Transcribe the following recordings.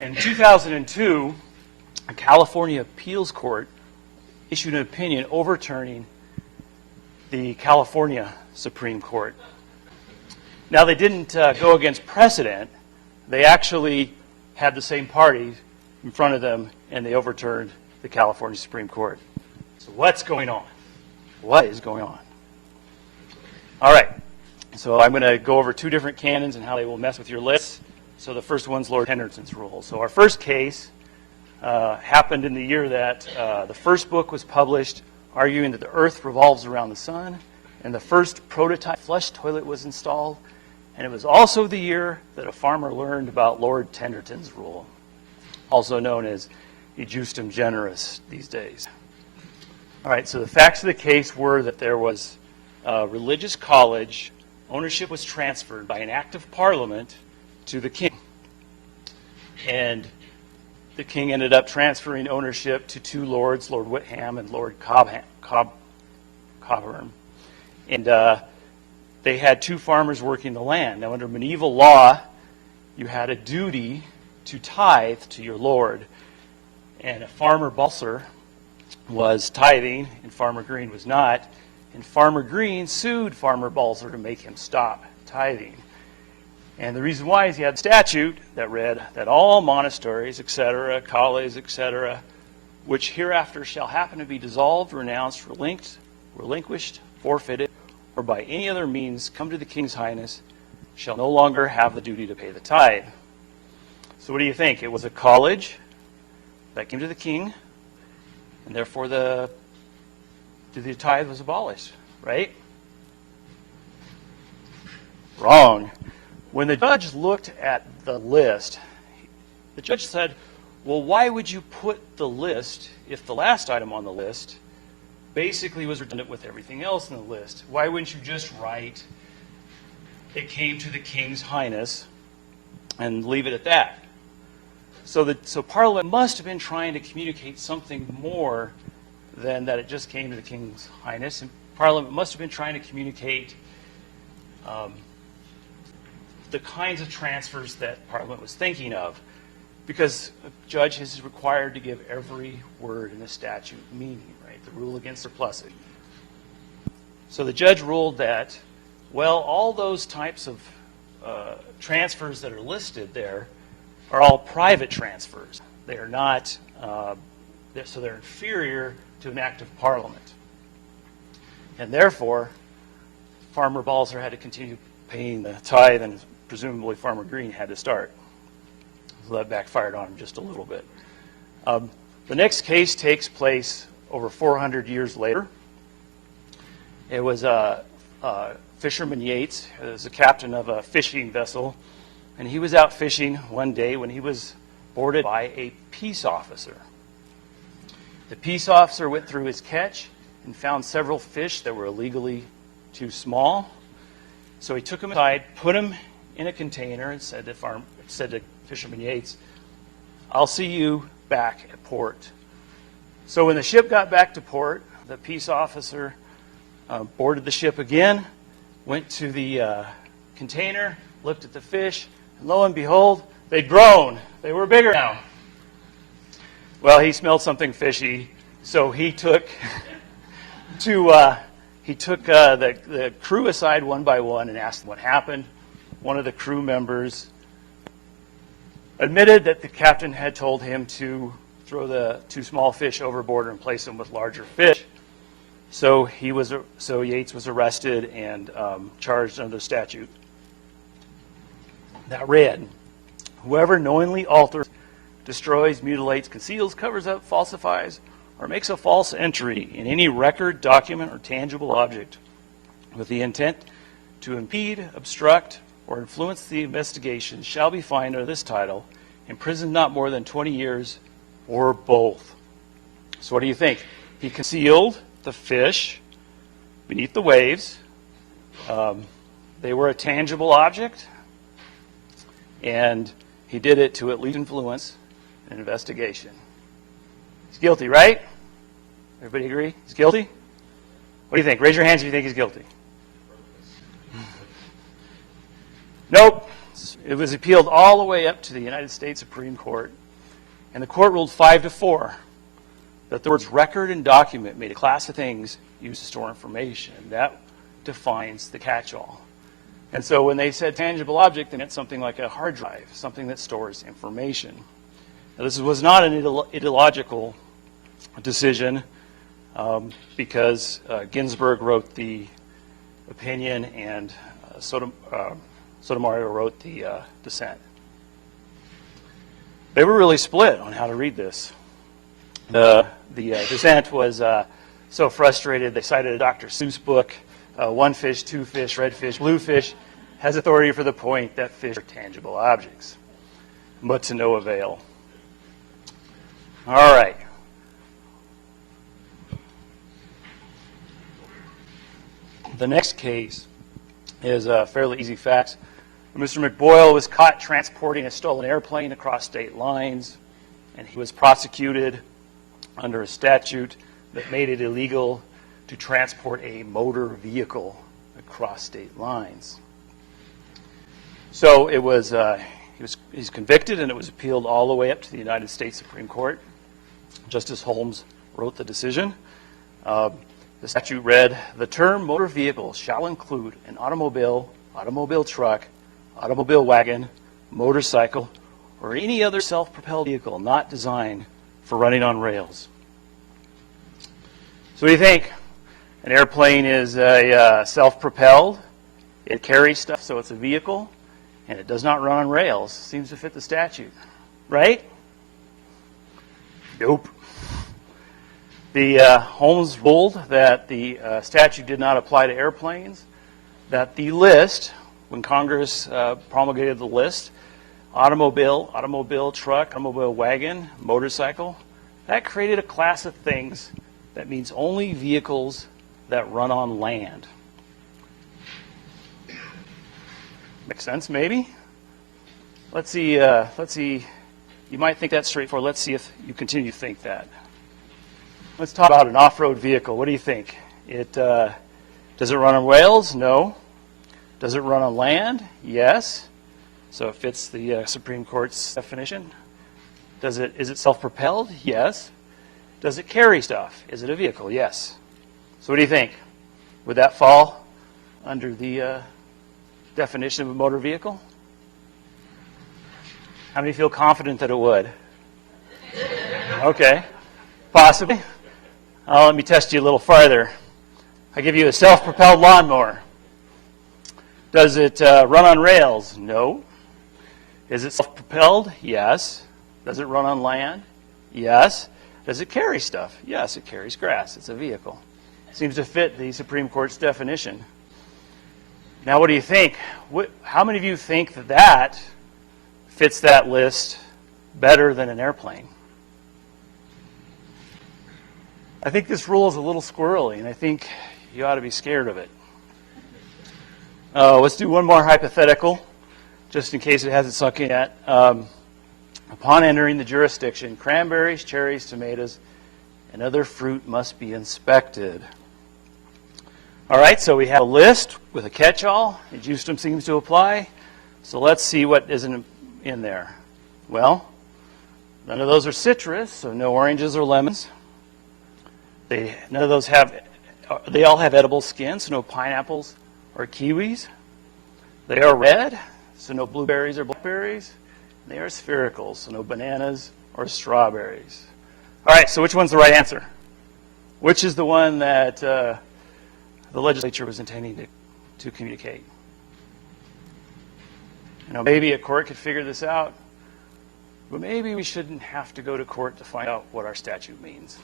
In 2002, a California appeals court issued an opinion overturning the California Supreme Court. Now, they didn't go against precedent. They actually had the same party in front of them, and they overturned the California Supreme Court. So what's going on? What is going on? All right. So I'm going to go over two different canons and how they will mess with your lists. So the first one's Lord Henderson's rule. So our first case happened in the year that the first book was published, arguing that the earth revolves around the sun, and the first prototype flush toilet was installed. And it was also the year that a farmer learned about Lord Tennyson's rule, also known as Ejusdem Generis these days. All right, so the facts of the case were that there was a religious college. Ownership was transferred by an act of Parliament to the king. And the king ended up transferring ownership to two lords, Lord Whitham and Lord Cobham. And they had two farmers working the land. Now, under medieval law, you had a duty to tithe to your lord. And a farmer Balser was tithing, and Farmer Green was not. And Farmer Green sued Farmer Balser to make him stop tithing. And the reason why is he had a statute that read that all monasteries, etc., colleges, etc., which hereafter shall happen to be dissolved, renounced, relinquished, forfeited, or by any other means come to the King's Highness, shall no longer have the duty to pay the tithe. So what do you think? It was a college that came to the king, and therefore the tithe was abolished, right? Wrong. When the judge looked at the list, the judge said, well, why would you put the list if the last item on the list basically was redundant with everything else in the list? Why wouldn't you just write, it came to the King's Highness, and leave it at that? So Parliament must have been trying to communicate something more than that it just came to the King's Highness. And Parliament must have been trying to communicate the kinds of transfers that Parliament was thinking of, because a judge is required to give every word in the statute meaning, right? The rule against surplusage. So the judge ruled that, well, all those types of transfers that are listed there are all private transfers. They are not, so they're inferior to an act of Parliament. And therefore, Farmer Balser had to continue paying the tithe, and presumably Farmer Green had to start. So that backfired on him just a little bit. The next case takes place over 400 years later. It was Fisherman Yates, who was the captain of a fishing vessel, and he was out fishing one day when he was boarded by a peace officer. The peace officer went through his catch and found several fish that were illegally too small. So he took them aside, put them in a container, and said to Fisherman Yates, I'll see you back at port. So when the ship got back to port, the peace officer boarded the ship again, went to the container, looked at the fish, and lo and behold, they'd grown. They were bigger now. Well, he smelled something fishy, so he took the crew aside one by one and asked them what happened. One of the crew members admitted that the captain had told him to throw the two small fish overboard and replace them with larger fish. So Yates was arrested and charged under the statute that read, whoever knowingly alters, destroys, mutilates, conceals, covers up, falsifies, or makes a false entry in any record, document, or tangible object with the intent to impede, obstruct, or influence the investigation shall be fined under this title, imprisoned not more than 20 years, or both. So what do you think? He concealed the fish beneath the waves. They were a tangible object, and he did it to at least influence an investigation. He's guilty, right? Everybody agree? He's guilty? What do you think? Raise your hands if you think he's guilty. Nope. It was appealed all the way up to the United States Supreme Court, and the court ruled 5-4 that the words record and document made a class of things used to store information. That defines the catch-all. And so when they said tangible object, they meant something like a hard drive, something that stores information. Now, this was not an ideological decision because Ginsburg wrote the opinion and Sotomayor wrote the dissent. They were really split on how to read this. The dissent was so frustrated they cited a Dr. Seuss book, One Fish, Two Fish, Red Fish, Blue Fish, has authority for the point that fish are tangible objects, but to no avail. All right. The next case is fairly easy facts. Mr. McBoyle was caught transporting a stolen airplane across state lines, and he was prosecuted under a statute that made it illegal to transport a motor vehicle across state lines. So he's convicted, and it was appealed all the way up to the United States Supreme Court. Justice Holmes wrote the decision. The statute read, "The term motor vehicle shall include an automobile, automobile truck, automobile wagon, motorcycle, or any other self-propelled vehicle not designed for running on rails." So what do you think? An airplane is a self-propelled. It carries stuff, so it's a vehicle, and it does not run on rails. Seems to fit the statute, right? Nope. The Holmes ruled that the statute did not apply to airplanes, that the list, when Congress promulgated the list, automobile, automobile truck, automobile wagon, motorcycle, that created a class of things that means only vehicles that run on land. Makes sense, maybe? Let's see. You might think that's straightforward. Let's see if you continue to think that. Let's talk about an off-road vehicle. What do you think? Does it run on rails? No. Does it run on land? Yes. So it fits the Supreme Court's definition. Is it self-propelled? Yes. Does it carry stuff? Is it a vehicle? Yes. So what do you think? Would that fall under the definition of a motor vehicle? How many feel confident that it would? Okay. Possibly. Let me test you a little farther. I give you a self-propelled lawnmower. Does it run on rails? No. Is it self-propelled? Yes. Does it run on land? Yes. Does it carry stuff? Yes, it carries grass. It's a vehicle. Seems to fit the Supreme Court's definition. Now, what do you think? How many of you think that fits that list better than an airplane? I think this rule is a little squirrely, and I think you ought to be scared of it. Let's do one more hypothetical, just in case it hasn't sunk in yet. Upon entering the jurisdiction, cranberries, cherries, tomatoes, and other fruit must be inspected. All right, so we have a list with a catch-all. Justum seems to apply. So let's see what isn't in there. Well, none of those are citrus, so no oranges or lemons. None of those they all have edible skin, so no pineapples or kiwis. They are red, so no blueberries or blackberries. They are spherical, so no bananas or strawberries. All right, so which one's the right answer? Which is the one that the legislature was intending to communicate? Maybe a court could figure this out, but maybe we shouldn't have to go to court to find out what our statute means.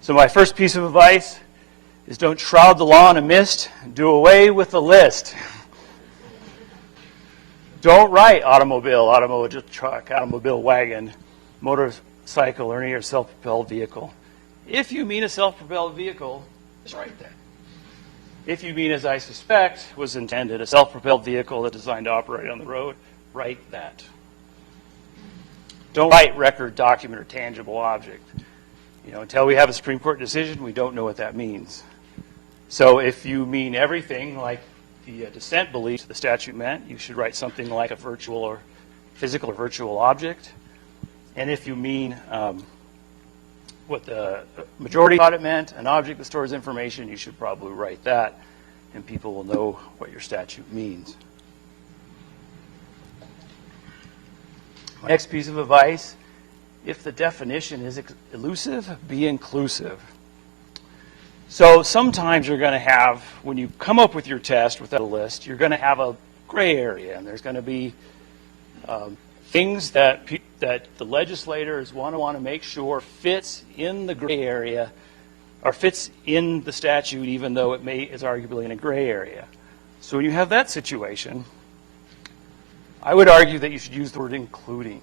So my first piece of advice is don't shroud the law in a mist. Do away with the list. Don't write automobile, automobile truck, automobile wagon, motorcycle, or any other self-propelled vehicle. If you mean a self-propelled vehicle, just write that. If you mean, as I suspect was intended, a self-propelled vehicle that's designed to operate on the road, write that. Don't write record, document, or tangible object. Until we have a Supreme Court decision, we don't know what that means. So if you mean everything, like the dissent believes the statute meant, you should write something like a virtual or physical or virtual object. And if you mean what the majority thought it meant, an object that stores information, you should probably write that, and people will know what your statute means. My next piece of advice, if the definition is elusive, be inclusive. So sometimes you're going to have, when you come up with your test without a list, you're going to have a gray area, and there's going to be things that the legislators want to make sure fits in the gray area, or fits in the statute, even though it is arguably in a gray area. So when you have that situation, I would argue that you should use the word including,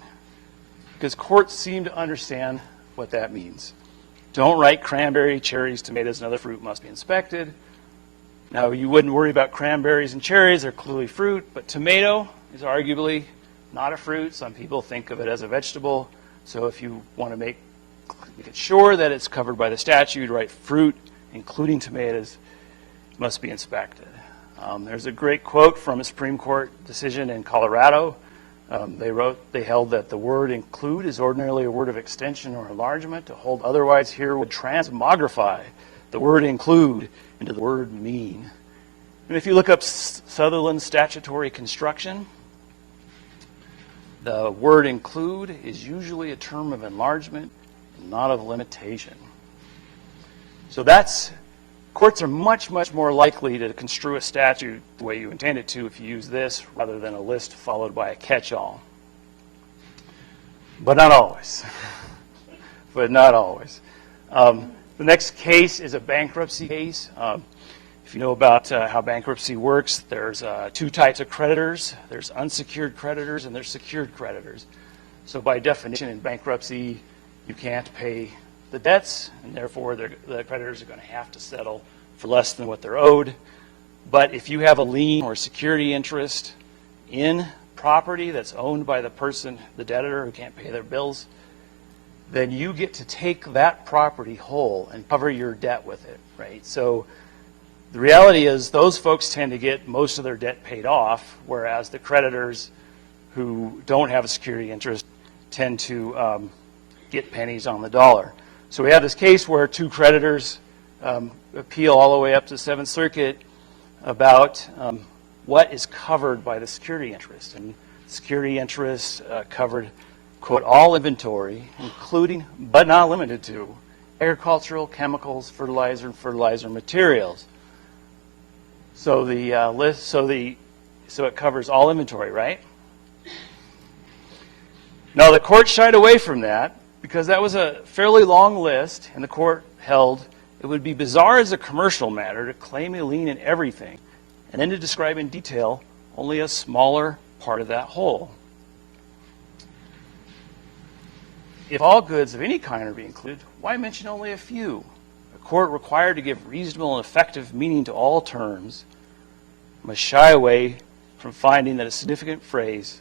because courts seem to understand what that means. Don't write cranberry, cherries, tomatoes, and other fruit must be inspected. Now, you wouldn't worry about cranberries and cherries. They're clearly fruit, but tomato is arguably not a fruit. Some people think of it as a vegetable. So if you want to make it sure that it's covered by the statute, write fruit, including tomatoes, must be inspected. There's a great quote from a Supreme Court decision in Colorado. They held that the word include is ordinarily a word of extension or enlargement. To hold otherwise here would transmogrify the word include into the word mean. And if you look up Sutherland's statutory construction, the word include is usually a term of enlargement and not of limitation. So courts are much, much more likely to construe a statute the way you intend it to if you use this rather than a list followed by a catch-all. But not always. But not always. The next case is a bankruptcy case. If you know about how bankruptcy works, there's two types of creditors. There's unsecured creditors and there's secured creditors. So by definition in bankruptcy, you can't pay the debts, and therefore the creditors are going to have to settle for less than what they're owed. But if you have a lien or security interest in property that's owned by the person, the debtor, who can't pay their bills, then you get to take that property whole and cover your debt with it, right? So the reality is those folks tend to get most of their debt paid off, whereas the creditors who don't have a security interest tend to get pennies on the dollar. So we have this case where two creditors appeal all the way up to the Seventh Circuit about what is covered by the security interest. And security interest covered, quote, all inventory, including but not limited to agricultural, chemicals, fertilizer, and fertilizer materials. So so it covers all inventory, right? Now the court shied away from that because that was a fairly long list, and the court held it would be bizarre as a commercial matter to claim a lien in everything and then to describe in detail only a smaller part of that whole. If all goods of any kind are being included, why mention only a few? A court required to give reasonable and effective meaning to all terms must shy away from finding that a significant phrase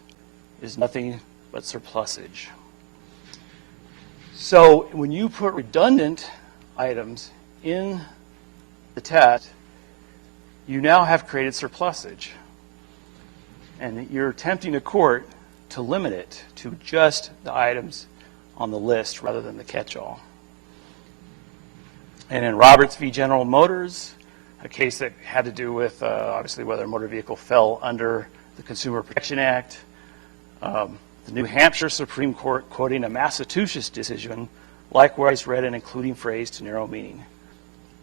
is nothing but surplusage. So when you put redundant items in the test, you now have created surplusage. And you're tempting a court to limit it to just the items on the list rather than the catch-all. And in Roberts v. General Motors, a case that had to do with obviously whether a motor vehicle fell under the Consumer Protection Act, the New Hampshire Supreme Court, quoting a Massachusetts decision, likewise read an including phrase to narrow meaning.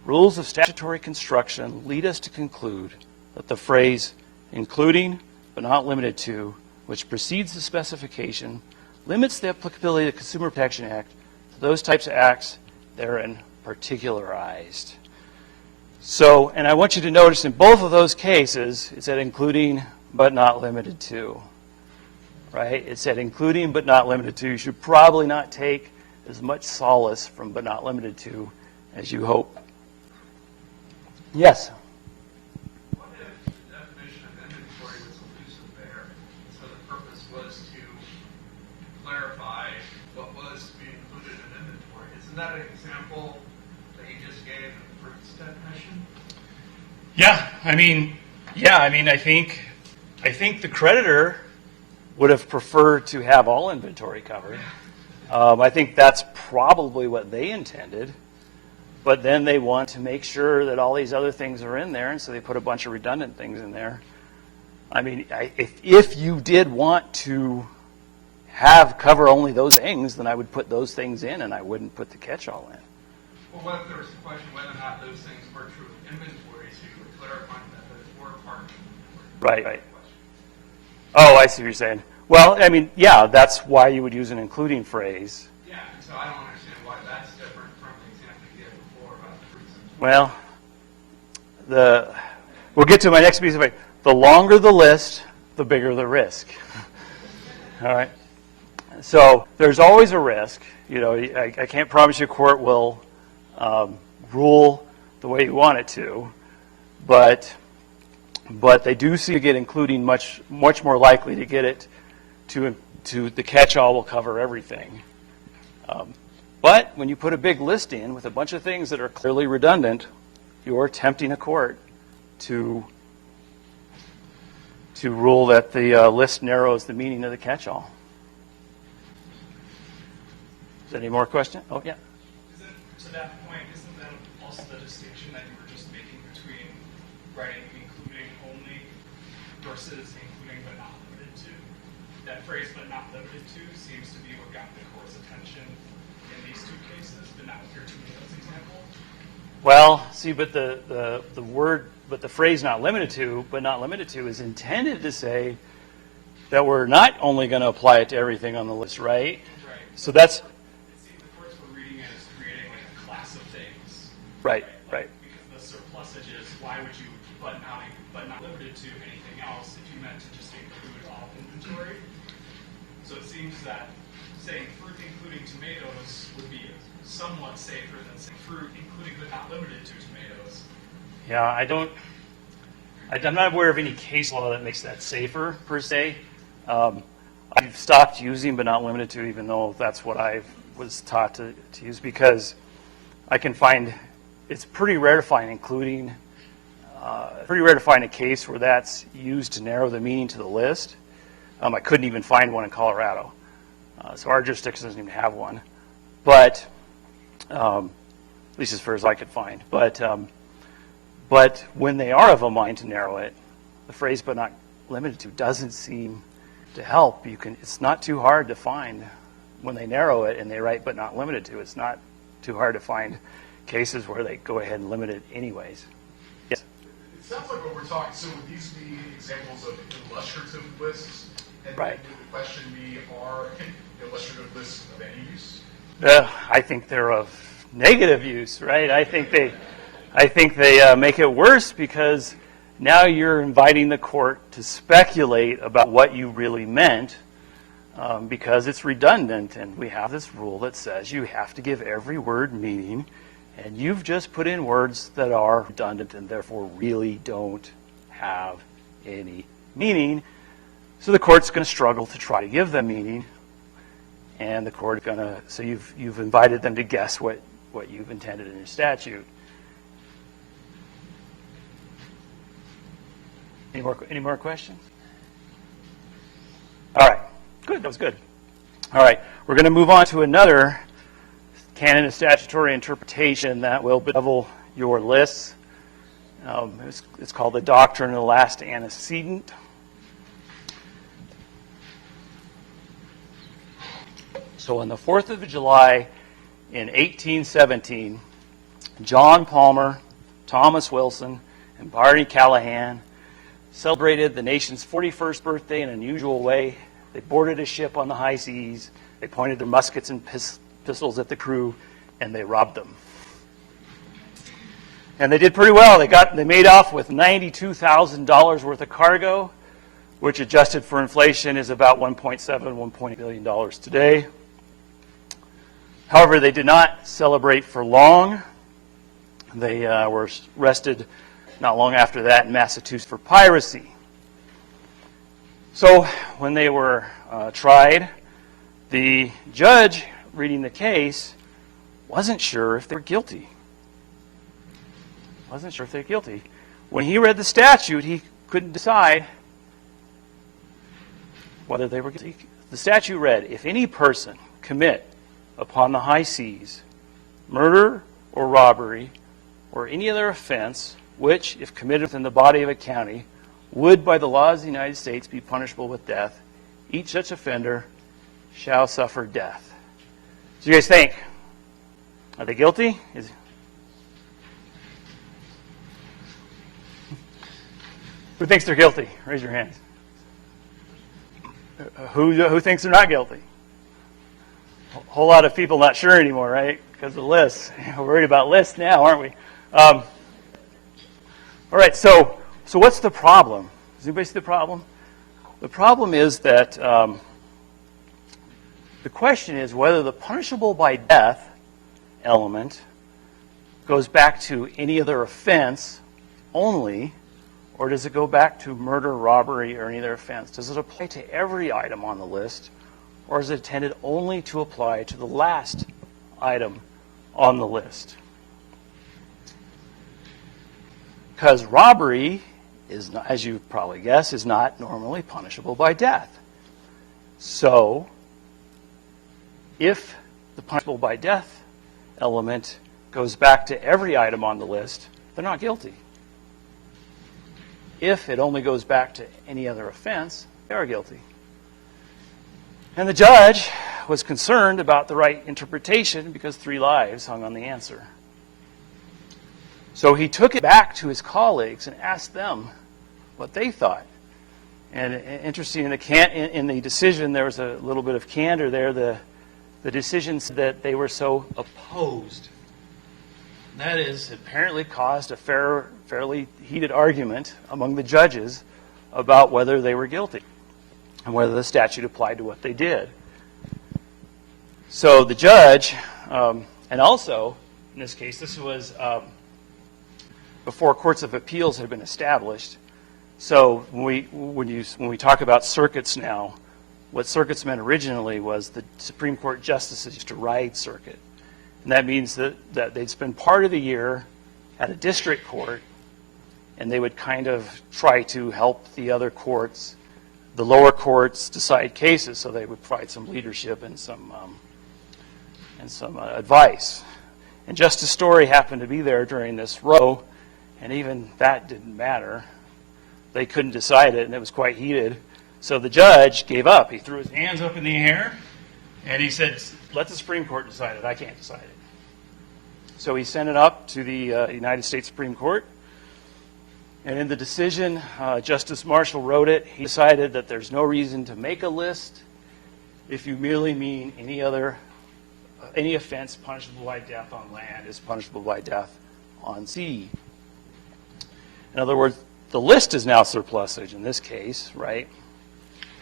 Rules of statutory construction lead us to conclude that the phrase including but not limited to, which precedes the specification, limits the applicability of the Consumer Protection Act to those types of acts therein particularized. So, and I want you to notice in both of those cases, it said including but not limited to. Right? It said including but not limited to. You should probably not take as much solace from but not limited to as you hope. Yes? What if the definition of inventory was elusive there? So the purpose was to clarify what was to be included in inventory. Isn't that an example that you just gave in the fruits definition? Yeah, I mean, Yeah, I mean, I think the creditor would have preferred to have all inventory covered. I think that's probably what they intended, but then they want to make sure that all these other things are in there, and so they put a bunch of redundant things in there. I mean, if you did want to cover only those things, then I would put those things in, and I wouldn't put the catch-all in. Well, what if there was a question whether or not those things were true of inventory, so you would clarify that those were part of inventory? Right. Oh, I see what you're saying. Well, I mean, yeah, that's why you would use an including phrase. Yeah, so I don't understand why that's different from the example you gave before about the fruits and Well, we'll get to my next piece of it. The longer the list, the bigger the risk. All right. So there's always a risk. You know, I can't promise you court will rule the way you want it to, but they do see you get including much more likely to get it to the catch-all will cover everything. But when you put a big list in with a bunch of things that are clearly redundant, you're tempting a court to rule that the list narrows the meaning of the catch-all. Is there any more question? Oh, yeah. To that point, isn't that also the distinction that you were just making between writing including only versus including but not limited to? That phrase "but not limited to" seems to be what got the court's attention in these two cases, but not with your tomatoes example. Well, see, but the phrase "not limited to," but not limited to, is intended to say that we're not only going to apply it to everything on the list, right? Right. So that's The courts were reading it as creating like a class of things. right. Because the surplusage is, why would you but not limited to anything else if you meant to just include all inventory? So it seems that saying fruit including tomatoes would be somewhat safer than saying fruit including but not limited to tomatoes. Yeah, I'm not aware of any case law that makes that safer per se. I've stopped using "but not limited to," even though that's what I was taught to use, because I can find it's pretty rare to find including. Pretty rare to find a case where that's used to narrow the meaning to the list. I couldn't even find one in Colorado, so our jurisdiction doesn't even have one. But at least as far as I could find. But when they are of a mind to narrow it, the phrase "but not limited to" doesn't seem to help. It's not too hard to find when they narrow it and they write "but not limited to." It's not too hard to find cases where they go ahead and limit it anyways. Yes. It sounds like what we're talking. So would these be examples of illustrative lists? And Right. would the question be, are illustrative lists of any use? I think they're of negative use, right? I think they make it worse, because now you're inviting the court to speculate about what you really meant, because it's redundant, and we have this rule that says you have to give every word meaning, and you've just put in words that are redundant and therefore really don't have any meaning. So the court's going to struggle to try to give them meaning, and the court so you've invited them to guess what you've intended in your statute. Any more questions? All right. Good. That was good. All right. We're going to move on to another canon of statutory interpretation that will bedevil your lists. It's called the doctrine of the last antecedent. So on the 4th of July in 1817, John Palmer, Thomas Wilson, and Barney Callahan celebrated the nation's 41st birthday in an unusual way. They boarded a ship on the high seas, they pointed their muskets and pistols at the crew, and they robbed them. And they did pretty well. They made off with $92,000 worth of cargo, which adjusted for inflation is about $1.8 billion today. However, they did not celebrate for long. They were arrested not long after that in Massachusetts for piracy. So when they were tried, the judge reading the case wasn't sure if they were guilty. When he read the statute, he couldn't decide whether they were guilty. The statute read, if any person commit upon the high seas murder or robbery or any other offense which, if committed within the body of a county, would by the laws of the United States be punishable with death, each such offender shall suffer death. So you guys think, are they guilty? Who thinks they're guilty? Raise your hands. Who thinks they're not guilty? A whole lot of people not sure anymore, right? Because of lists. We're worried about lists now, aren't we? All right, so what's the problem? Does anybody see the problem? The problem is that the question is whether the punishable by death element goes back to any other offense only, or does it go back to murder, robbery, or any other offense? Does it apply to every item on the list, or is it intended only to apply to the last item on the list? Because robbery is, not, as you probably guess, is not normally punishable by death. So, if the punishable by death element goes back to every item on the list, they're not guilty. If it only goes back to any other offense, they are guilty. And the judge was concerned about the right interpretation because 3 lives hung on the answer. So he took it back to his colleagues and asked them what they thought. And interesting, in the decision, there was a little bit of candor there. The decision said that they were so opposed. That is, apparently caused a fairly heated argument among the judges about whether they were guilty and whether the statute applied to what they did. So the judge, and also, in this case, this was before courts of appeals had been established. So when we talk about circuits now, what circuits meant originally was the Supreme Court justices used to ride circuit. And that means that they'd spend part of the year at a district court, and they would kind of try to help the other courts, the lower courts, decide cases. So they would provide some leadership and some advice. And Justice Story happened to be there during this row, and even that didn't matter. They couldn't decide it, and it was quite heated. So the judge gave up. He threw his hands up in the air, and he said, let the Supreme Court decide it. I can't decide it. So he sent it up to the United States Supreme Court. And in the decision, Justice Marshall wrote it. He decided that there's no reason to make a list if you merely mean any offense punishable by death on land is punishable by death on sea. In other words, the list is now surplusage in this case, right?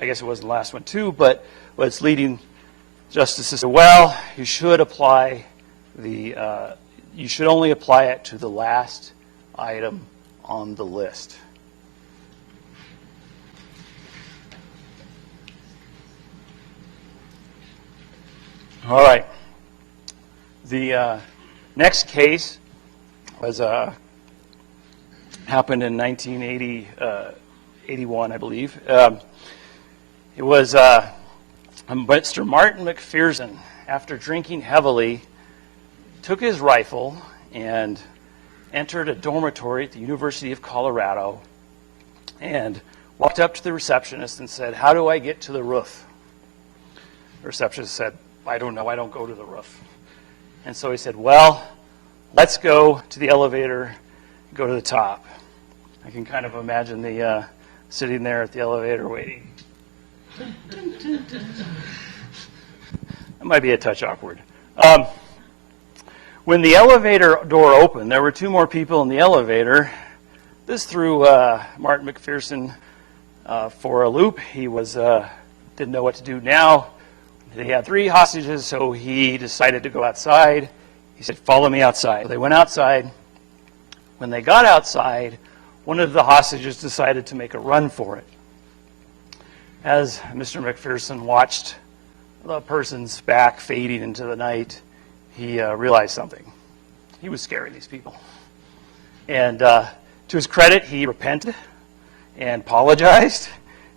I guess it was the last one too, but what's leading justices to say, well, you should apply you should only apply it to the last item on the list. All right. The next case was happened in 1981, I believe. It was Mr. Martin McPherson, after drinking heavily, took his rifle and entered a dormitory at the University of Colorado and walked up to the receptionist and said, "How do I get to the roof?" The receptionist said, "I don't know. I don't go to the roof." And so he said, "Well, let's go to the elevator, go to the top." I can kind of imagine the sitting there at the elevator waiting. That might be a touch awkward. When the elevator door opened, there were 2 more people in the elevator. This threw Martin McPherson for a loop. He didn't know what to do now. They had 3 hostages, so he decided to go outside. He said, "Follow me outside." So they went outside. When they got outside, one of the hostages decided to make a run for it. As Mr. McPherson watched the person's back fading into the night, he realized something. He was scaring these people. And to his credit, he repented and apologized.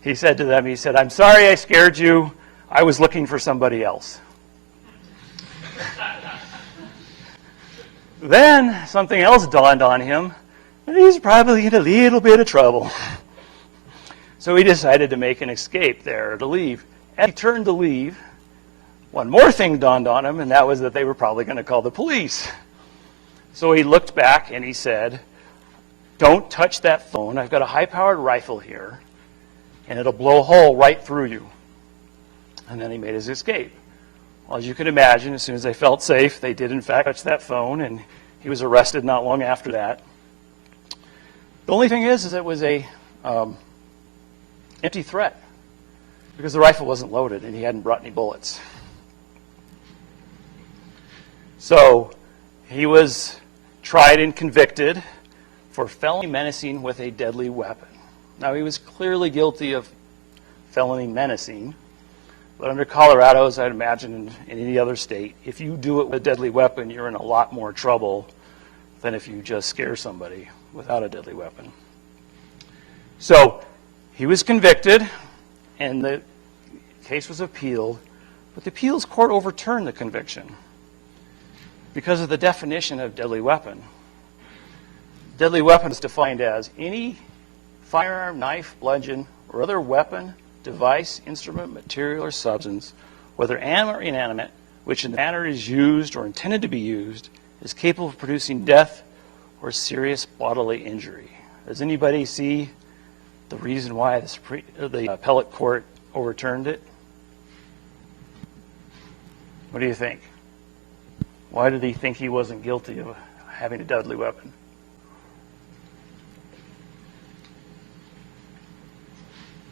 He said to them, he said, "I'm sorry I scared you. I was looking for somebody else." Then something else dawned on him. He's probably in a little bit of trouble. So he decided to make an escape there, to leave. As he turned to leave, one more thing dawned on him, and that was that they were probably going to call the police. So he looked back and he said, "Don't touch that phone. I've got a high-powered rifle here, and it'll blow a hole right through you." And then he made his escape. Well, as you can imagine, as soon as they felt safe, they did in fact touch that phone, and he was arrested not long after that. The only thing is it was a empty threat, because the rifle wasn't loaded and he hadn't brought any bullets. So he was tried and convicted for felony menacing with a deadly weapon. Now, he was clearly guilty of felony menacing, but under Colorado, as I'd imagine in any other state, if you do it with a deadly weapon, you're in a lot more trouble than if you just scare somebody without a deadly weapon. So he was convicted, and the case was appealed, but the appeals court overturned the conviction because of the definition of deadly weapon. Deadly weapon is defined as any firearm, knife, bludgeon, or other weapon, device, instrument, material, or substance, whether animate or inanimate, which in the manner it is used or intended to be used, is capable of producing death or serious bodily injury. Does anybody see the reason why the appellate court overturned it? What do you think? Why did he think he wasn't guilty of having a deadly weapon?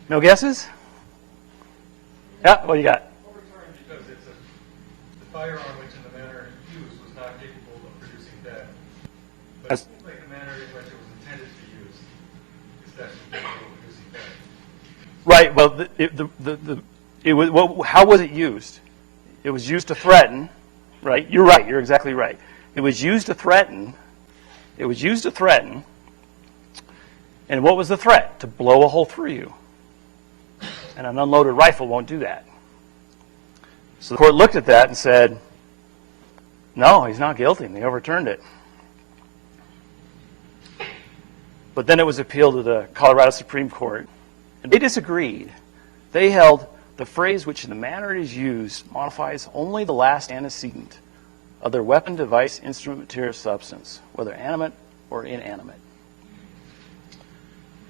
No guesses? Yeah, what do you got? Overturned because it's the firearm which in the manner used was not capable of producing death. But it seems like the manner in which it was intended to be used is definitely capable of producing death. Right. Well, it was. Well, how was it used? It was used to threaten. Right. You're right. You're exactly right. It was used to threaten. It was used to threaten. And what was the threat? To blow a hole through you. And an unloaded rifle won't do that. So the court looked at that and said, no, he's not guilty, and they overturned it. But then it was appealed to the Colorado Supreme Court, and they disagreed. They held the phrase which in the manner it is used modifies only the last antecedent of their weapon, device, instrument, material, substance, whether animate or inanimate.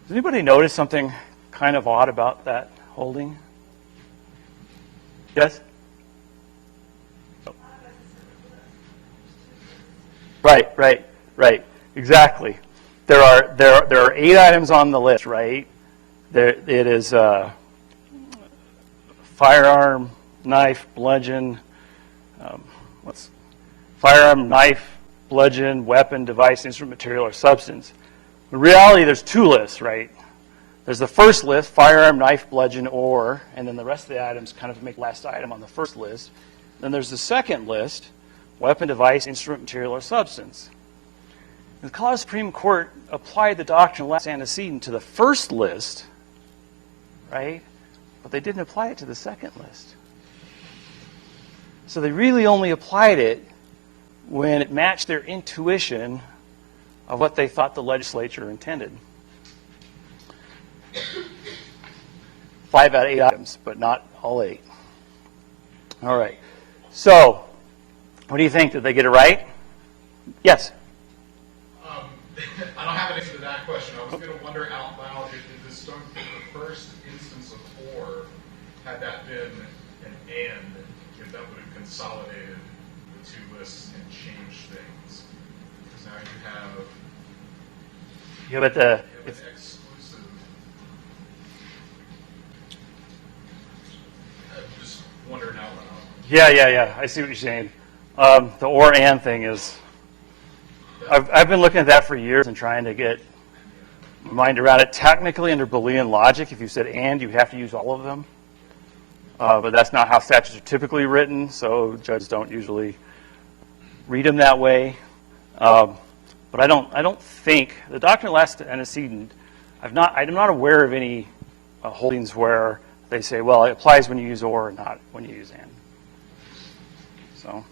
Does anybody notice something kind of odd about that holding? Yes? Right. Exactly. There are 8 items on the list, right? It is firearm, knife, bludgeon. Firearm, knife, bludgeon, weapon, device, instrument, material, or substance. In reality, there's 2 lists, right? There's the first list, firearm, knife, bludgeon, or, and then the rest of the items kind of make last item on the first list. Then there's the second list, weapon, device, instrument, material, or substance. The Colorado Supreme Court applied the doctrine of last antecedent to the first list, right? But they didn't apply it to the second list. So they really only applied it when it matched their intuition of what they thought the legislature intended. 5 out of 8 items, but not all 8. All right. So, what do you think? Did they get it right? Yes? I don't have an answer to that question. I was going to wonder out loud if the first instance of or, had that been an and, if that would have consolidated the 2 lists and changed things. Because now you have Yeah, but an exclusive. I'm just wondering out loud. yeah. I see what you're saying. The or and thing is, I've been looking at that for years and trying to get my mind around it. Technically, under Boolean logic, if you said and, you have to use all of them. But that's not how statutes are typically written, so judges don't usually read them that way. But I don't think the doctrine of last antecedent I'm not aware of any holdings where they say, well, it applies when you use or not when you use and. So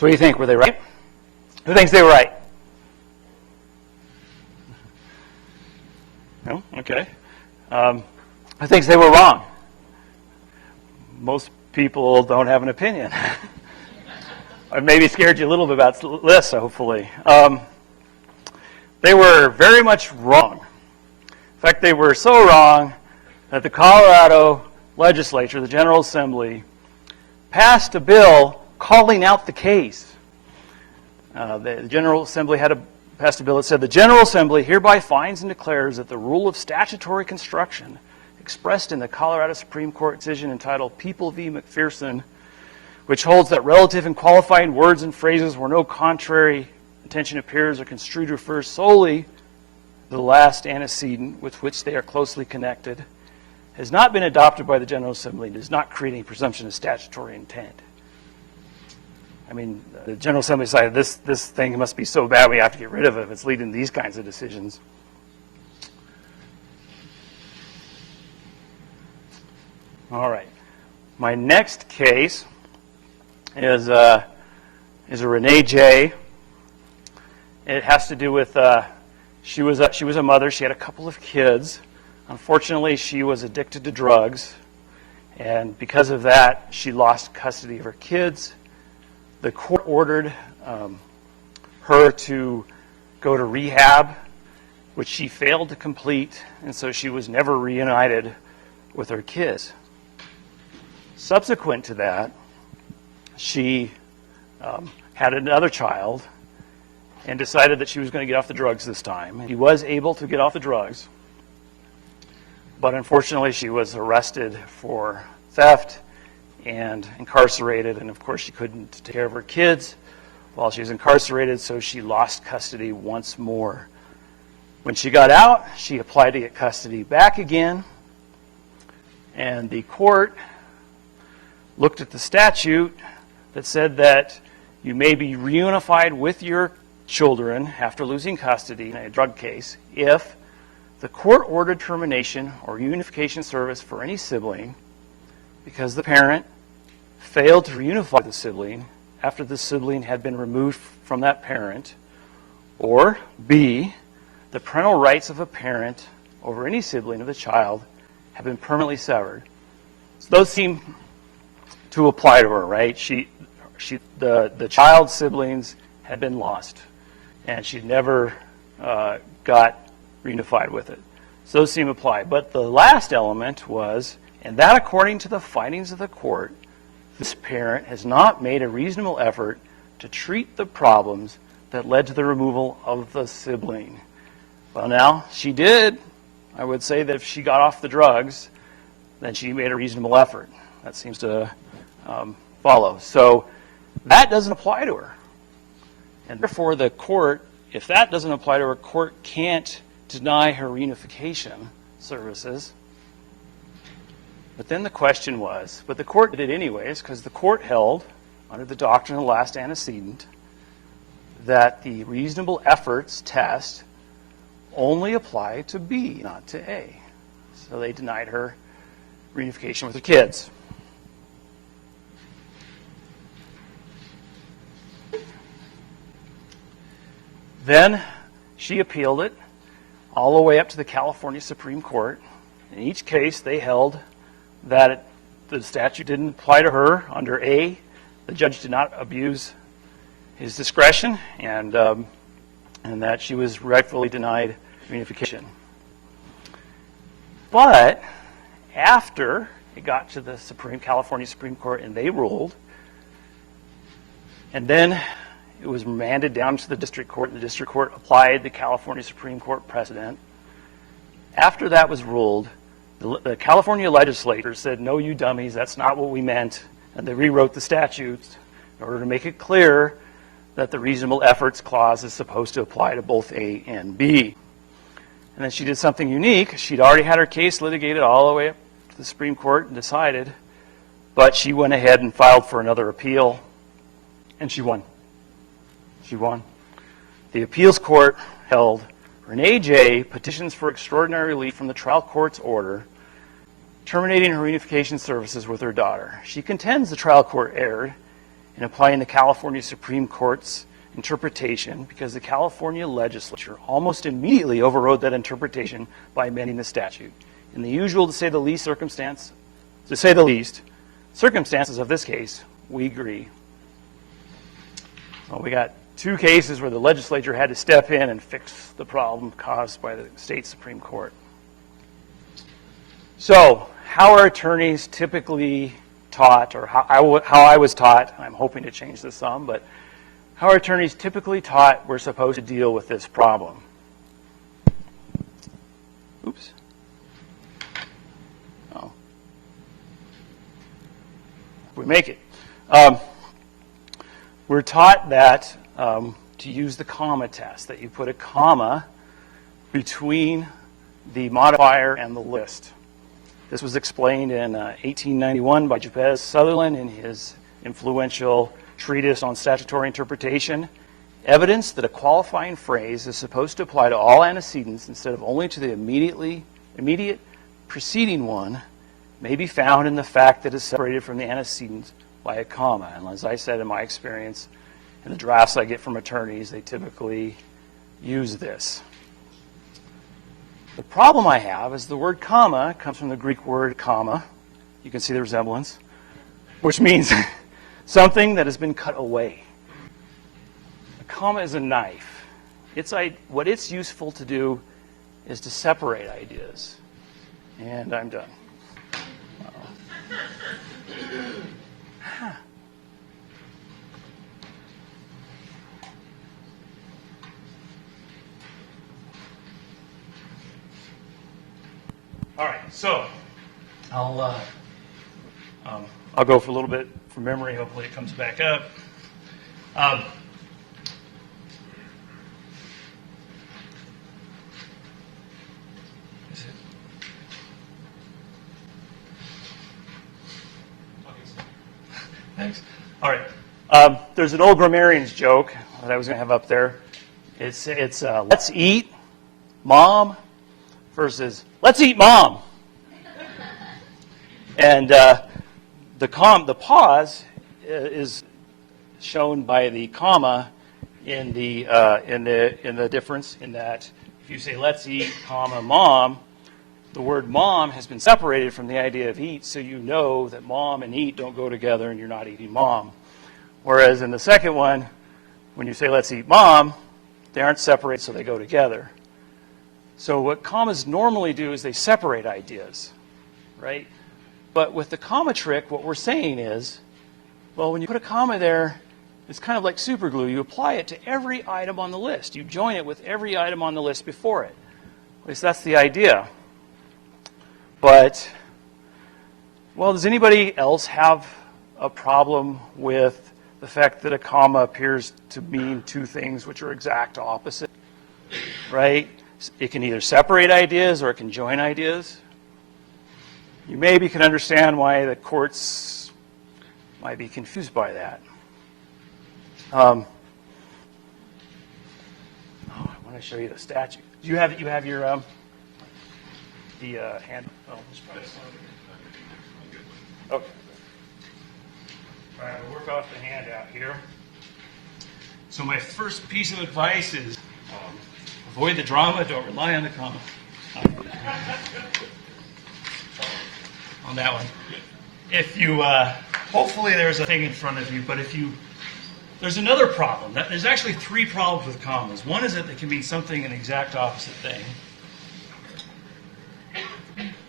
what do you think? Were they right? Who thinks they were right? No? Okay. Who thinks they were wrong? Most people don't have an opinion. I maybe scared you a little bit about this, hopefully. They were very much wrong. In fact, they were so wrong that the Colorado legislature, the General Assembly, passed a bill calling out the case. The General Assembly passed a bill that said, the General Assembly hereby finds and declares that the rule of statutory construction expressed in the Colorado Supreme Court decision entitled People v. McPherson, which holds that relative and qualifying words and phrases where no contrary intention appears or construed refers solely to the last antecedent with which they are closely connected, has not been adopted by the General Assembly and does not create any presumption of statutory intent. I mean, the General Assembly decided this thing must be so bad we have to get rid of it if it's leading to these kinds of decisions. All right. My next case is a Renee J. It has to do with she was a mother. She had a couple of kids. Unfortunately, she was addicted to drugs, and because of that, she lost custody of her kids. The court ordered her to go to rehab, which she failed to complete, and so she was never reunited with her kids. Subsequent to that, she had another child and decided that she was going to get off the drugs this time. She was able to get off the drugs, but unfortunately she was arrested for theft and incarcerated, and of course she couldn't take care of her kids while she was incarcerated, so she lost custody once more. When she got out, she applied to get custody back again, and the court looked at the statute that said that you may be reunified with your children after losing custody in a drug case if the court-ordered termination or reunification service for any sibling because the parent failed to reunify the sibling after the sibling had been removed from that parent, or B, the parental rights of a parent over any sibling of the child have been permanently severed. So those seem to apply to her, right? The child's siblings had been lost, and she never got reunified with it. So those seem to apply. But the last element was, and that according to the findings of the court, this parent has not made a reasonable effort to treat the problems that led to the removal of the sibling. Well, now, she did. I would say that if she got off the drugs, then she made a reasonable effort. That seems to follow. So that doesn't apply to her. And therefore, the court, if that doesn't apply to her, court can't deny her reunification services. But then the question was, but the court did it anyways, because the court held, under the doctrine of the last antecedent, that the reasonable efforts test only apply to B, not to A. So they denied her reunification with her kids. Then she appealed it all the way up to the California Supreme Court. In each case, they held that the statute didn't apply to her. Under A, the judge did not abuse his discretion, and that she was rightfully denied reunification. But after it got to the California Supreme Court and they ruled, and then it was remanded down to the district court, and the district court applied the California Supreme Court precedent. After that was ruled, the California legislature said, no, you dummies, that's not what we meant. And they rewrote the statutes in order to make it clear that the reasonable efforts clause is supposed to apply to both A and B. And then she did something unique. She'd already had her case litigated all the way up to the Supreme Court and decided, but she went ahead and filed for another appeal, and she won. She won. The appeals court held, Renee J. petitions for extraordinary relief from the trial court's order terminating her reunification services with her daughter. She contends the trial court erred in applying the California Supreme Court's interpretation because the California legislature almost immediately overrode that interpretation by amending the statute. In the usual, to say the least, circumstances of this case, we agree. Well, we got two cases where the legislature had to step in and fix the problem caused by the state Supreme Court. So, how are attorneys typically taught, or how I was taught, I'm hoping to change this some, but how are attorneys typically taught we're supposed to deal with this problem? Oops. Oh. We make it. We're taught that to use the comma test, that you put a comma between the modifier and the list. This was explained in 1891 by Jabez Sutherland in his influential treatise on statutory interpretation. Evidence that a qualifying phrase is supposed to apply to all antecedents instead of only to the immediate preceding one may be found in the fact that it is separated from the antecedent by a comma. And as I said, in my experience, in the drafts I get from attorneys, they typically use this. The problem I have is the word comma comes from the Greek word comma. You can see the resemblance, which means something that has been cut away. A comma is a knife. What it's useful to do is to separate ideas. And I'm done. All right, so I'll go for a little bit from memory. Hopefully it comes back up. Thanks. All right. There's an old grammarian's joke that I was going to have up there. It's let's eat, Mom, versus let's eat, Mom. And the pause is shown by the comma in the difference, in that if you say let's eat, comma, Mom, the word mom has been separated from the idea of eat, so you know that mom and eat don't go together and you're not eating mom. Whereas in the second one, when you say let's eat mom, they aren't separated, so they go together. So what commas normally do is they separate ideas, right? But with the comma trick, what we're saying is, well, when you put a comma there, it's kind of like super glue. You apply it to every item on the list. You join it with every item on the list before it. At least that's the idea. But, well, does anybody else have a problem with the fact that a comma appears to mean two things which are exact opposite, right? It can either separate ideas or it can join ideas. You maybe can understand why the courts might be confused by that. I want to show you the statute. Do you have your hand? Oh, okay. All right, we'll work off the handout here. So my first piece of advice is avoid the drama. Don't rely on the comma. On that one. If you, hopefully there's a thing in front of you, but there's another problem. There's actually three problems with commas. One is that they can mean something an exact opposite thing.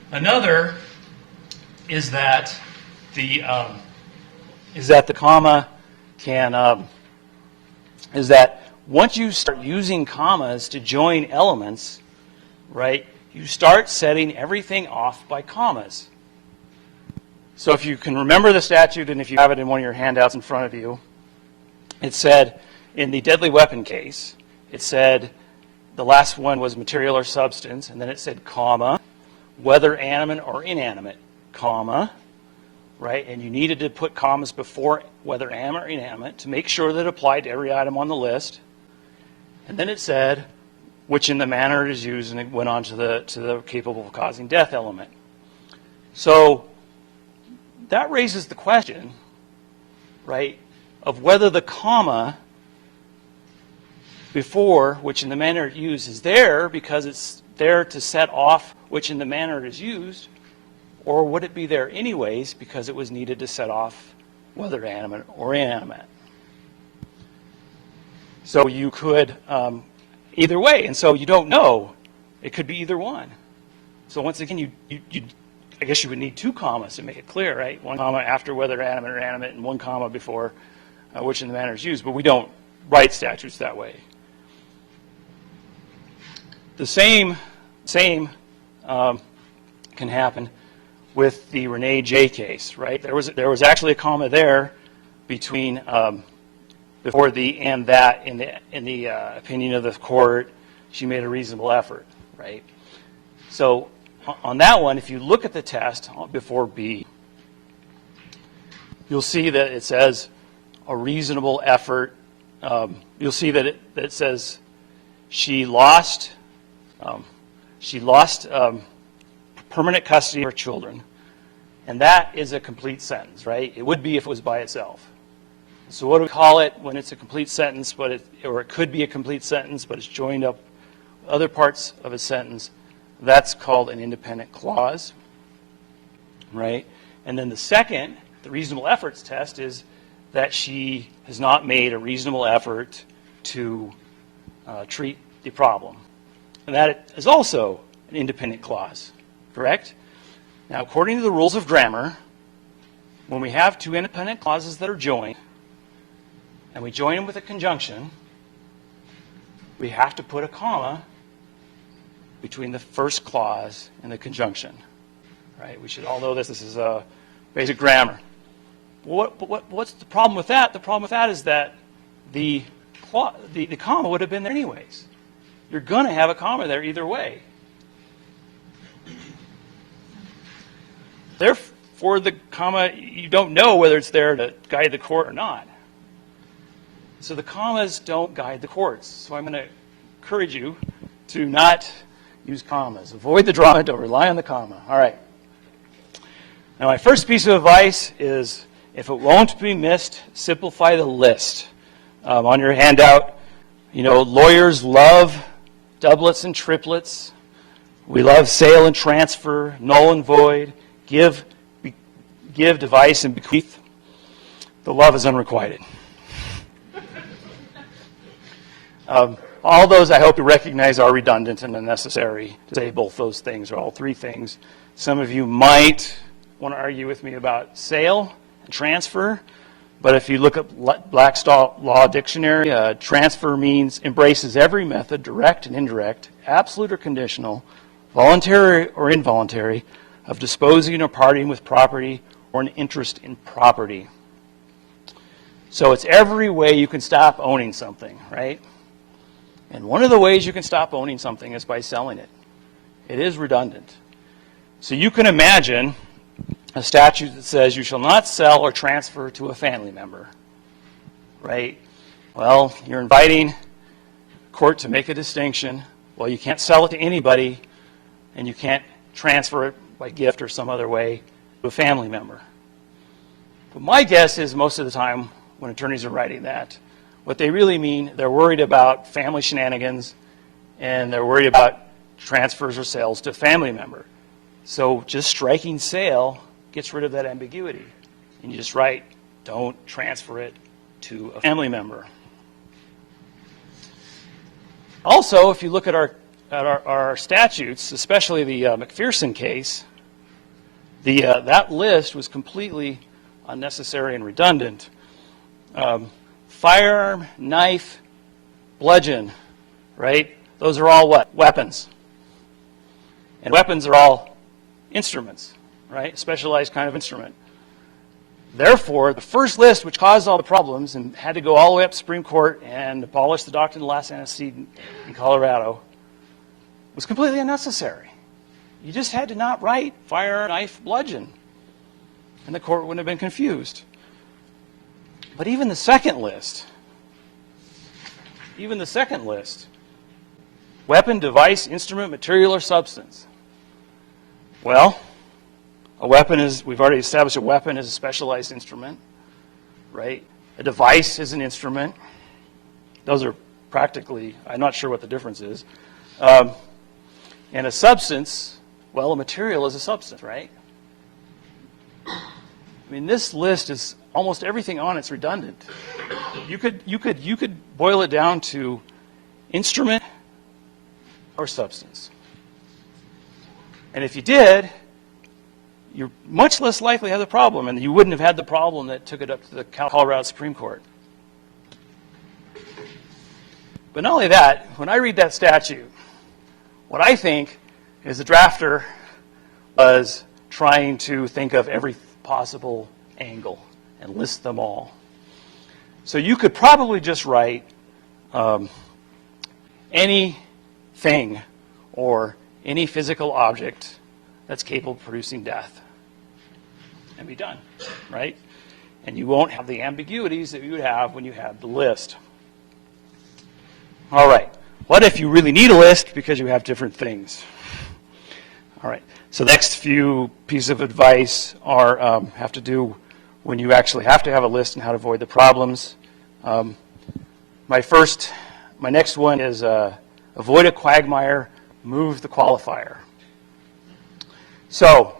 Another is that the comma can is that once you start using commas to join elements, right, you start setting everything off by commas. So if you can remember the statute, and if you have it in one of your handouts in front of you, it said in the deadly weapon case, it said the last one was material or substance, and then it said comma, whether animate or inanimate, comma, right? And you needed to put commas before whether animate or inanimate to make sure that it applied to every item on the list. And then it said which in the manner it is used, and it went on to the capable of causing death element. So that raises the question, right, of whether the comma before, which in the manner it used, is there because it's there to set off which in the manner it is used, or would it be there anyways because it was needed to set off whether animate or inanimate? So you could either way, and so you don't know. It could be either one. So once again, I guess you would need two commas to make it clear, right? One comma after whether animate or animate, and one comma before which in the manner is used. But we don't write statutes that way. The same can happen with the Renee J case, right? There was actually a comma there between before the and that in the opinion of the court. She made a reasonable effort, right? So on that one, if you look at the test before B, you'll see that it says a reasonable effort. You'll see that it says she lost permanent custody of her children. And that is a complete sentence, right? It would be if it was by itself. So what do we call it when it's a complete sentence, or it could be a complete sentence, but it's joined up with other parts of a sentence? That's called an independent clause, right? And then the second, the reasonable efforts test, is that she has not made a reasonable effort to treat the problem. And that is also an independent clause, correct? Now, according to the rules of grammar, when we have two independent clauses that are joined, and we join them with a conjunction, we have to put a comma between the first clause and the conjunction, right? We should all know this. This is basic grammar. What's the problem with that? The problem with that is that the comma would have been there anyways. You're going to have a comma there either way. Therefore, the comma, you don't know whether it's there to guide the court or not. So the commas don't guide the courts. So I'm going to encourage you to not use commas. Avoid the drama. Don't rely on the comma. All right. Now, my first piece of advice is, if it won't be missed, simplify the list. On your handout, lawyers love doublets and triplets. We love sale and transfer, null and void, give, devise, and bequeath. The love is unrequited. All those, I hope you recognize, are redundant and unnecessary to say both those things or all three things. Some of you might want to argue with me about sale and transfer, but if you look at Black's Law Dictionary, transfer embraces every method, direct and indirect, absolute or conditional, voluntary or involuntary, of disposing or parting with property or an interest in property. So it's every way you can stop owning something, right? And one of the ways you can stop owning something is by selling it. It is redundant. So you can imagine a statute that says you shall not sell or transfer to a family member, right? Well, you're inviting court to make a distinction. Well, you can't sell it to anybody, and you can't transfer it by gift or some other way to a family member. But my guess is most of the time when attorneys are writing that, what they really mean, they're worried about family shenanigans, and they're worried about transfers or sales to a family member. So just striking sale gets rid of that ambiguity. And you just write, don't transfer it to a family member. Also, if you look at our statutes, especially the McPherson case, that list was completely unnecessary and redundant. Firearm, knife, bludgeon, right? Those are all what? Weapons. And weapons are all instruments, right? Specialized kind of instrument. Therefore, the first list, which caused all the problems and had to go all the way up to Supreme Court and abolish the doctrine of last antecedent in Colorado, was completely unnecessary. You just had to not write firearm, knife, bludgeon, and the court wouldn't have been confused. But even the second list Weapon, device, instrument, material, or substance. Well, a weapon is, we've already established a weapon is a specialized instrument, right? A device is an instrument. Those are practically, I'm not sure what the difference is. And a substance, well, a material is a substance, right? I mean, this list is almost everything on it's redundant. You could boil it down to instrument or substance. And if you did, you're much less likely to have the problem, and you wouldn't have had the problem that took it up to the Colorado Supreme Court. But not only that, when I read that statute, what I think is the drafter was trying to think of every possible angle and list them all. So you could probably just write anything or any physical object that's capable of producing death and be done, right? And you won't have the ambiguities that you would have when you had the list. All right. What if you really need a list because you have different things? All right. So the next few pieces of advice are have to do when you actually have to have a list and how to avoid the problems. My next one is avoid a quagmire, move the qualifier. So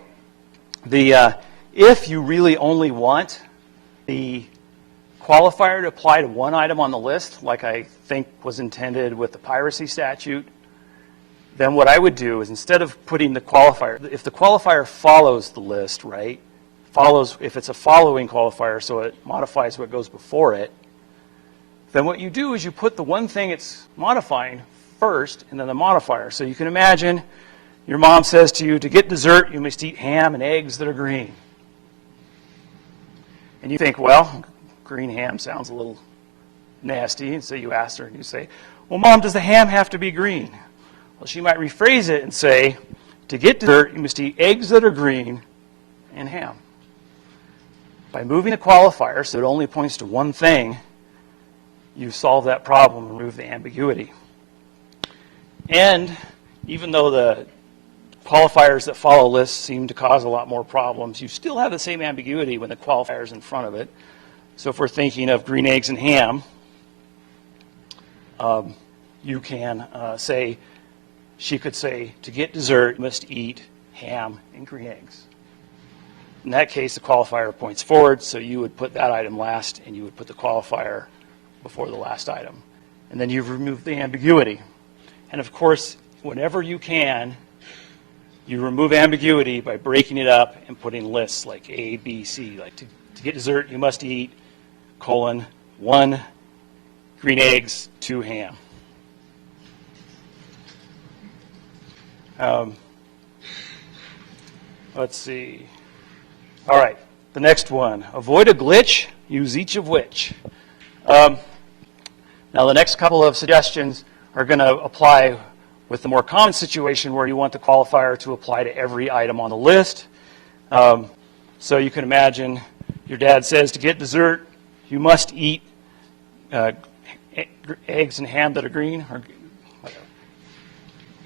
if you really only want the qualifier to apply to one item on the list, like I think was intended with the piracy statute, then what I would do is instead of putting the qualifier, if the qualifier follows the list, right, if it's a following qualifier, so it modifies what goes before it, then what you do is you put the one thing it's modifying first and then the modifier. So you can imagine your mom says to you, to get dessert, you must eat ham and eggs that are green. And you think, well, green ham sounds a little nasty, and so you ask her and you say, well, Mom, does the ham have to be green? Well, she might rephrase it and say, to get dessert, you must eat eggs that are green and ham. By moving the qualifier so it only points to one thing, you solve that problem and remove the ambiguity. And even though the qualifiers that follow lists seem to cause a lot more problems, you still have the same ambiguity when the qualifier is in front of it. So if we're thinking of green eggs and ham, you can say, she could say, to get dessert, you must eat ham and green eggs. In that case, the qualifier points forward, so you would put that item last, and you would put the qualifier before the last item. And then you've removed the ambiguity. And of course, whenever you can, you remove ambiguity by breaking it up and putting lists like A, B, C. Like to get dessert, you must eat, 1 green eggs, 2 ham. Let's see. All right, the next one. Avoid a glitch, use each of which. Now the next couple of suggestions are going to apply with the more common situation where you want the qualifier to apply to every item on the list. So you can imagine your dad says to get dessert, you must eat eggs and ham that are green. Or whatever.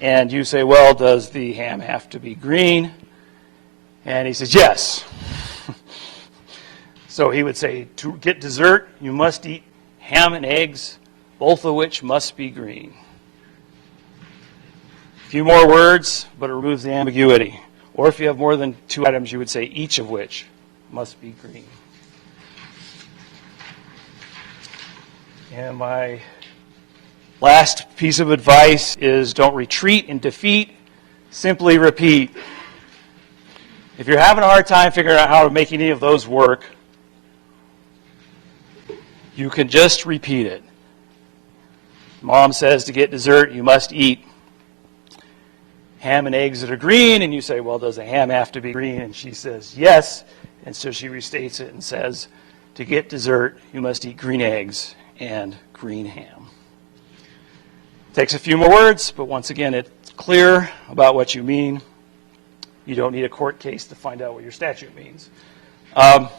And you say, well, does the ham have to be green? And he says, yes. So he would say, to get dessert, you must eat ham and eggs, both of which must be green. A few more words, but it removes the ambiguity. Or if you have more than 2 items, you would say each of which must be green. And my last piece of advice is don't retreat and defeat, simply repeat. If you're having a hard time figuring out how to make any of those work, you can just repeat it. Mom says to get dessert, you must eat ham and eggs that are green, and you say, well, does the ham have to be green? And she says, yes. And so she restates it and says, to get dessert, you must eat green eggs and green ham. Takes a few more words, but once again, it's clear about what you mean. You don't need a court case to find out what your statute means. Now,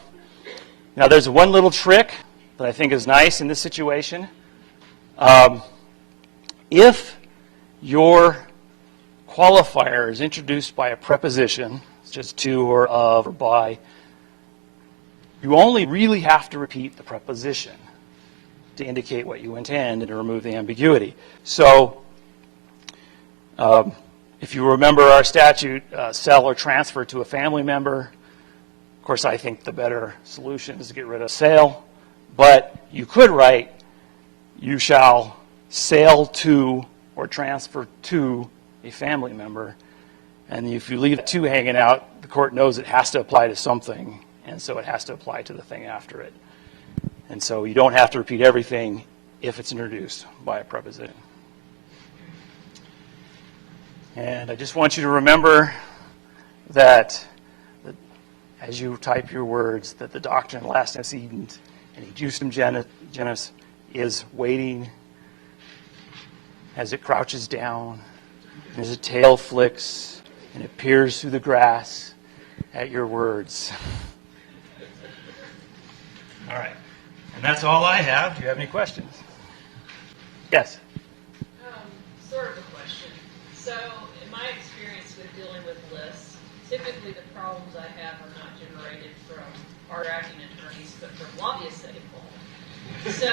there's one little trick that I think is nice in this situation. If your qualifier is introduced by a preposition, such as to or of or by, you only really have to repeat the preposition to indicate what you intend and to remove the ambiguity. So if you remember our statute, sell or transfer to a family member, of course I think the better solution is to get rid of sale, but you could write, you shall sell to or transfer to a family member. And if you leave the to hanging out, the court knows it has to apply to something, and so it has to apply to the thing after it. And so you don't have to repeat everything if it's introduced by a preposition. And I just want you to remember that as you type your words, that the doctrine of last antecedent and justum genus is waiting as it crouches down, and as its tail flicks and it peers through the grass at your words. All right. And that's all I have. Do you have any questions? Yes? Sort of a question. So, in my experience with dealing with lists, typically the problems I have are not generated from our acting attorneys, but from lobbyists that involved. So,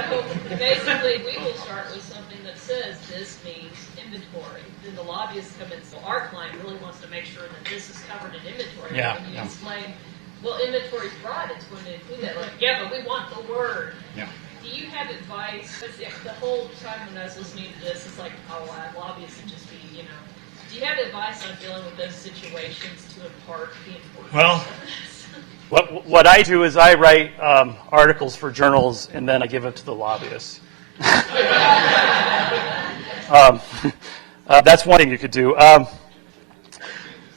basically, we will start with something that says this means inventory. Then the lobbyists come in and say, our client really wants to make sure that this is covered in inventory. Yeah, And you yeah. explain, well, inventory's broad, it's going to include that. Like, yeah, but we want the word. Yeah. Do you have advice? Because the whole time when I was listening to this, it's like, oh, lobbyists would just be, you know. Do you have advice on dealing with those situations to impart the importance Well, of this? What I do is I write articles for journals, and then I give them to the lobbyists. That's one thing you could do.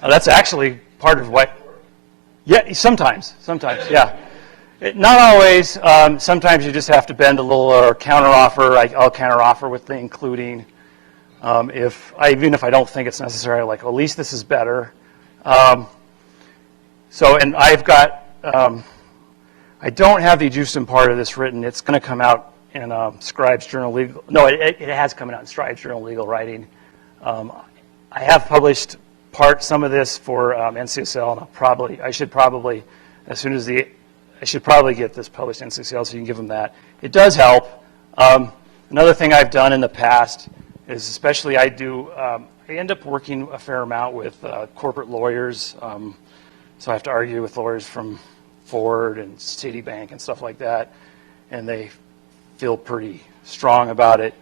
That's actually part of what... Yeah, sometimes, yeah. Not always. Sometimes you just have to bend a little or counteroffer. I'll counteroffer with the including. Even if I don't think it's necessary, like, well, at least this is better. And I've got... I don't have the justum part of this written. It's going to come out in Scribes Journal Legal. No, it has come out in Scribes Journal Legal Writing. I have published some of this for NCSL, and I should probably get this published in NCSL so you can give them that. It does help. Another thing I've done in the past is, especially I end up working a fair amount with corporate lawyers. So I have to argue with lawyers from Ford and Citibank and stuff like that, and they feel pretty strong about it.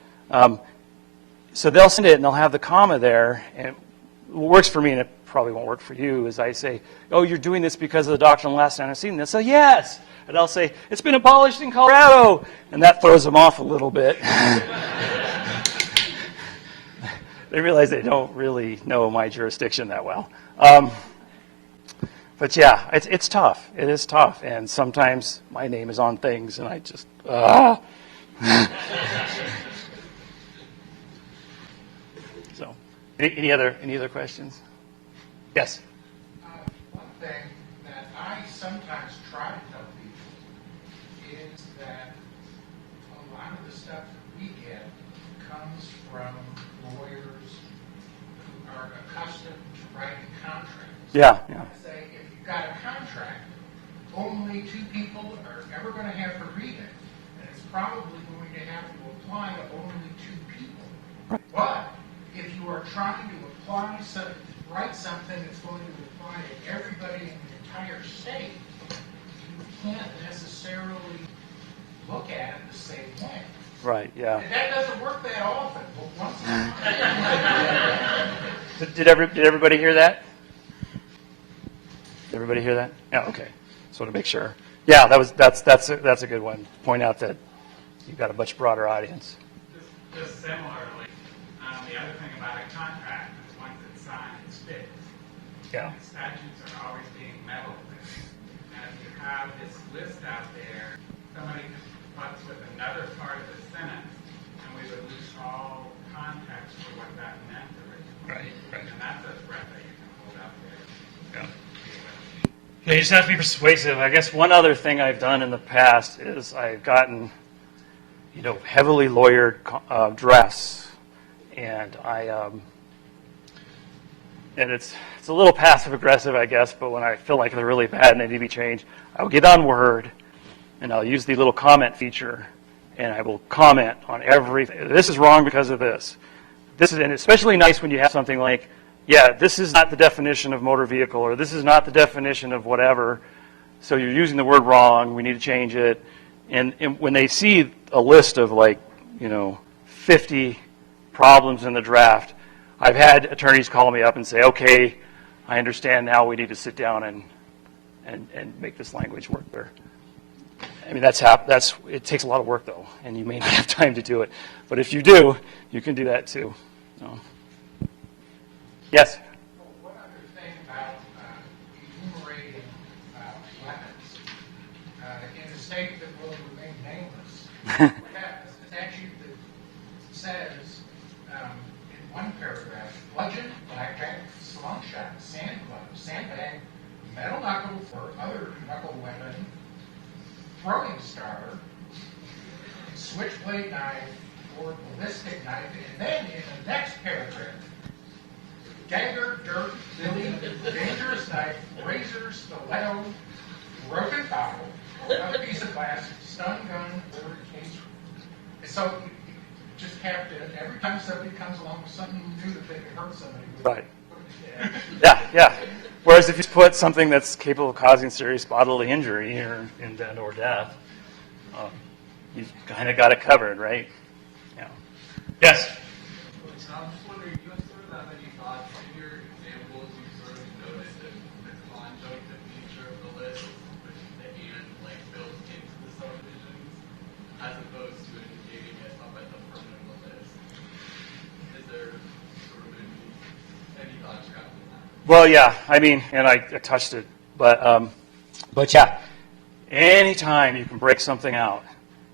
So they'll send it, and they'll have the comma there, and what works for me, and it probably won't work for you, is I say, oh, you're doing this because of the doctrine of last antecedent. They'll say, yes. And I'll say, it's been abolished in Colorado. And that throws them off a little bit. They realize they don't really know my jurisdiction that well. But yeah, it's tough. It is tough. And sometimes my name is on things, and I just, So, any other questions? Yes? One thing that I sometimes try to tell people is that a lot of the stuff that we get comes from lawyers who are accustomed to writing contracts. Yeah. Say, if you've got a contract, only two people are ever going to have to read it, and it's probably going to have to apply to only two people. Right. But if you are trying to write something that's going to apply to everybody in the entire state, you can't necessarily look at it the same way. Right, yeah. And that doesn't work that often, but once in a while. Did everybody hear that? Did everybody hear that? Yeah, okay. Just want to make sure. Yeah, that's a good one. Point out that you've got a much broader audience. Just similarly, the other thing about a contract is once it's signed, it's fixed. Yeah. And statutes are always being meddled with. And if you have this list out there, somebody butts with another part of the sentence, and we would lose all context for what that meant originally. Right. And that's a threat that you can hold out there. Yeah. Yeah, you just have to be persuasive. I guess one other thing I've done in the past is I've gotten, heavily lawyered drafts, and and it's a little passive aggressive, I guess, but when I feel like they're really bad and they need to be changed, I will get on Word and I'll use the little comment feature and I will comment on everything. This is wrong because of this. This is, and especially nice when you have something like, yeah, this is not the definition of motor vehicle, or this is not the definition of whatever, so you're using the word wrong, we need to change it. And when they see a list of 50 problems in the draft, I've had attorneys call me up and say, okay, I understand now, we need to sit down and make this language work there. I mean, it takes a lot of work, though, and you may not have time to do it. But if you do, you can do that, too. So. Yes? One other thing about enumerating weapons. In a state that will remain nameless, we have a statute that says in one paragraph, bludgeon, blackjack, slingshot, sand club, sandbag, metal knuckle or other knuckle weapon, throwing star, switchblade knife, or ballistic knife, and then in the next paragraph, dagger, dirt, billy, dangerous knife, razor, stiletto, broken bottle, another piece of glass, stun gun, or case. So you just have to, every time somebody comes along with something new that they can hurt somebody with, Right. put it in. Yeah. Whereas if you put something that's capable of causing serious bodily injury or death, you've kind of got it covered, right? Yeah. Yes? So I'm just wondering, do you sort of have any thoughts in your examples? You sort of noted the conjunctive nature of the list with the and built into the subdivisions, as opposed to indicating it up at the front of the list. Is there sort of any thoughts you have on that? Well, yeah. I mean, and I touched it, but yeah. Anytime you can break something out,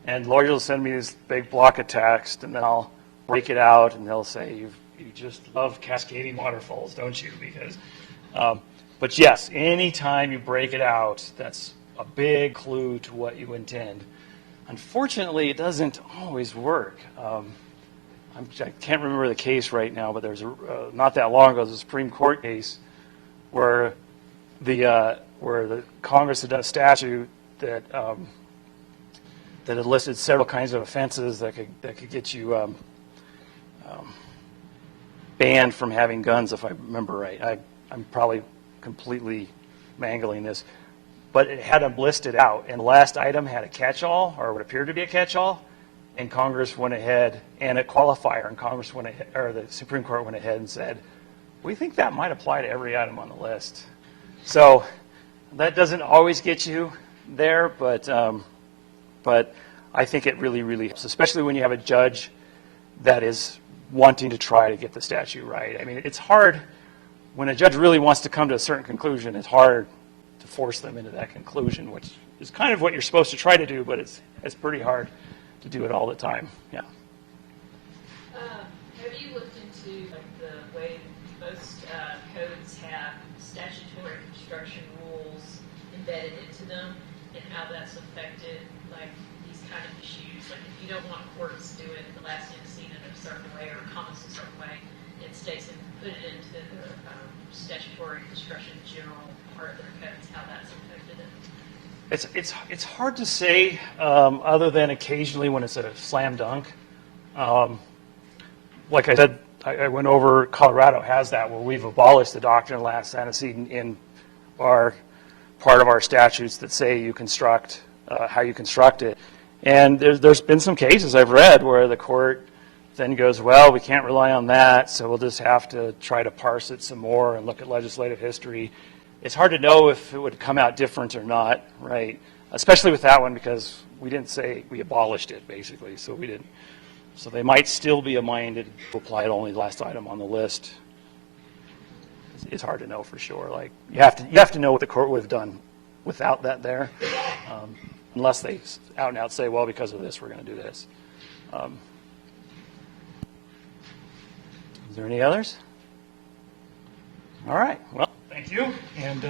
and lawyers will send me this big block of text, and then I'll break it out, and they'll say, you just love cascading waterfalls, don't you? Because, but yes, anytime you break it out, that's a big clue to what you intend. Unfortunately, it doesn't always work. I can't remember the case right now, but there's not that long ago, there's a Supreme Court case where the Congress had done a statute that that had listed several kinds of offenses that could get you banned from having guns, if I remember right. I'm probably completely mangling this, but it had them listed out, and the last item had a catch-all, or what appeared to be a catch-all, and Congress went ahead, and a qualifier, and Congress went ahead, or the Supreme Court went ahead and said, we think that might apply to every item on the list. So that doesn't always get you there, but I think it really, really helps, especially when you have a judge that is wanting to try to get the statute right. I mean, it's hard when a judge really wants to come to a certain conclusion. It's hard to force them into that conclusion, which is kind of what you're supposed to try to do, but it's pretty hard to do it all the time. Yeah. Have you looked into the way most codes have statutory construction rules embedded into them, and how that's affected these kind of issues? Like if you don't want courts to do it, the last antecedent in a certain way or comments a certain way, it states and put it into the statutory construction general part of their codes, how that's affected it. It's hard to say, other than occasionally when it's a slam dunk. Like I said, I went over, Colorado has that, where we've abolished the doctrine of last antecedent in our part of our statutes that say you construct how you construct it. And there's been some cases I've read where the court then goes, well, we can't rely on that, so we'll just have to try to parse it some more and look at legislative history. It's hard to know if it would come out different or not, right? Especially with that one, because we didn't say we abolished it, basically, so we didn't. So they might still be minded to apply it only the last item on the list. It's hard to know for sure. Like you have to know what the court would have done without that there, unless they out and out say, well, because of this, we're going to do this. Is there any others? All right. Well, thank you. And